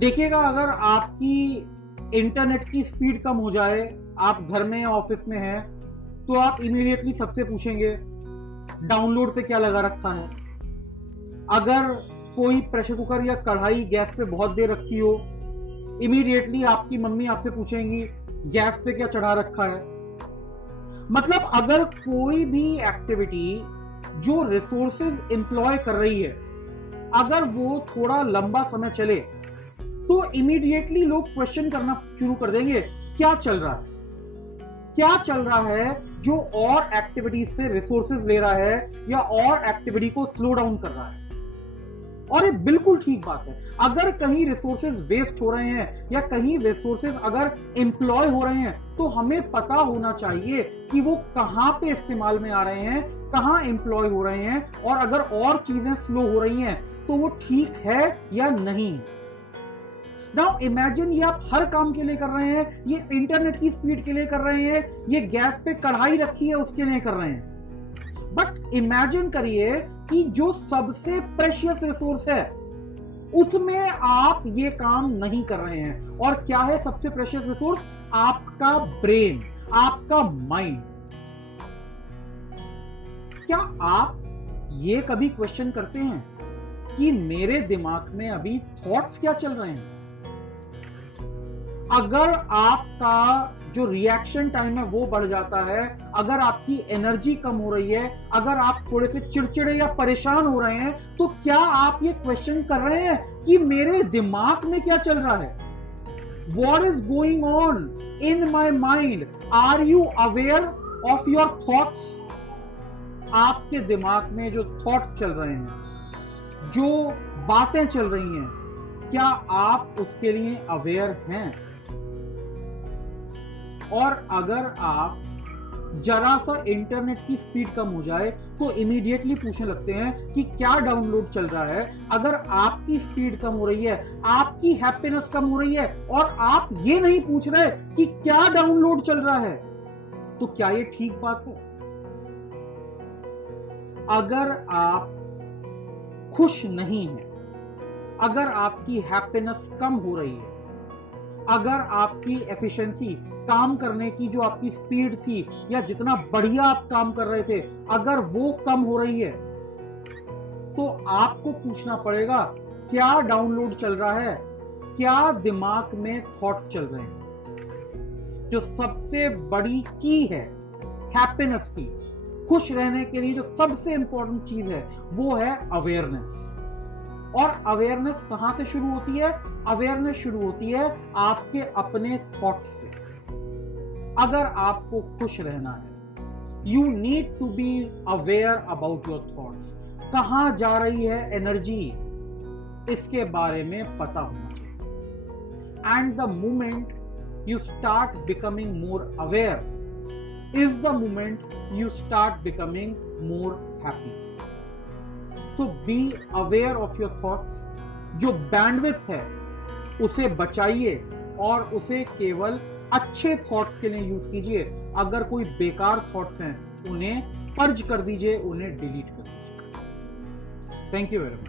देखिएगा, अगर आपकी इंटरनेट की स्पीड कम हो जाए, आप घर में या ऑफिस में हैं, तो आप इमीडिएटली सबसे पूछेंगे डाउनलोड पे क्या लगा रखा है। अगर कोई प्रेशर कुकर या कढ़ाई गैस पे बहुत देर रखी हो, इमीडिएटली आपकी मम्मी आपसे पूछेंगी गैस पे क्या चढ़ा रखा है। मतलब अगर कोई भी एक्टिविटी जो रिसोर्सेज इंप्लॉय कर रही है, अगर वो थोड़ा लंबा समय चले, तो इमीडिएटली लोग क्वेश्चन करना शुरू कर देंगे क्या चल रहा है, क्या चल रहा है जो और एक्टिविटीज से रिसोर्सेज ले रहा है या और एक्टिविटी को स्लो डाउन कर रहा है। और ये बिल्कुल ठीक बात है। अगर कहीं रिसोर्सेज वेस्ट हो रहे हैं या कहीं रिसोर्सेज अगर एम्प्लॉय हो रहे हैं, तो हमें पता होना चाहिए कि वो कहां पे इस्तेमाल में आ रहे हैं, कहां एम्प्लॉय हो रहे हैं, और अगर और चीजें स्लो हो रही हैं तो वो ठीक है या नहीं। नाउ इमेजिन ये आप हर काम के लिए कर रहे हैं, ये इंटरनेट की स्पीड के लिए कर रहे हैं, ये गैस पे कढ़ाई रखी है उसके लिए कर रहे हैं। बट इमेजिन करिए कि जो सबसे प्रेशियस रिसोर्स है उसमें आप ये काम नहीं कर रहे हैं। और क्या है सबसे प्रेशियस रिसोर्स? आपका ब्रेन, आपका माइंड। क्या आप ये कभी क्वेश्चन करते हैं कि मेरे दिमाग में अभी थॉट्स क्या चल रहे हैं? अगर आपका जो रिएक्शन टाइम है वो बढ़ जाता है, अगर आपकी एनर्जी कम हो रही है, अगर आप थोड़े से चिड़चिड़े या परेशान हो रहे हैं, तो क्या आप ये क्वेश्चन कर रहे हैं कि मेरे दिमाग में क्या चल रहा है? What is going on in my mind? Are you aware of your thoughts? आपके दिमाग में जो थॉट्स चल रहे हैं, जो बातें चल रही हैं, क्या आप उसके लिए अवेयर हैं? और अगर आप जरा सा इंटरनेट की स्पीड कम हो जाए तो इमीडिएटली पूछने लगते हैं कि क्या डाउनलोड चल रहा है। अगर आपकी स्पीड कम हो रही है, आपकी हैप्पीनेस कम हो रही है, और आप ये नहीं पूछ रहे कि क्या डाउनलोड चल रहा है, तो क्या ये ठीक बात है? अगर आप खुश नहीं हैं, अगर आपकी हैप्पीनेस कम हो रही है, अगर आपकी एफिशिएंसी, काम करने की जो आपकी स्पीड थी या जितना बढ़िया आप काम कर रहे थे, अगर वो कम हो रही है, तो आपको पूछना पड़ेगा क्या डाउनलोड चल रहा है, क्या दिमाग में थॉट्स चल रहे हैं। जो सबसे बड़ी की है हैप्पीनेस की, खुश रहने के लिए जो सबसे इंपॉर्टेंट चीज है वो है अवेयरनेस। और अवेयरनेस कहां से शुरू होती है? अवेयरनेस शुरू होती है आपके अपने थॉट्स से। अगर आपको खुश रहना है, you need to be aware about your thoughts. कहां जा रही है एनर्जी, इसके बारे में पता होना चाहिए। And the moment you start becoming more aware is the moment you start becoming more happy. So be aware of your thoughts. जो बैंडविड्थ है उसे बचाइए और उसे केवल अच्छे थॉट्स के लिए यूज कीजिए। अगर कोई बेकार थॉट्स हैं उन्हें पर्ज कर दीजिए, उन्हें डिलीट कर दीजिए। Thank you very much.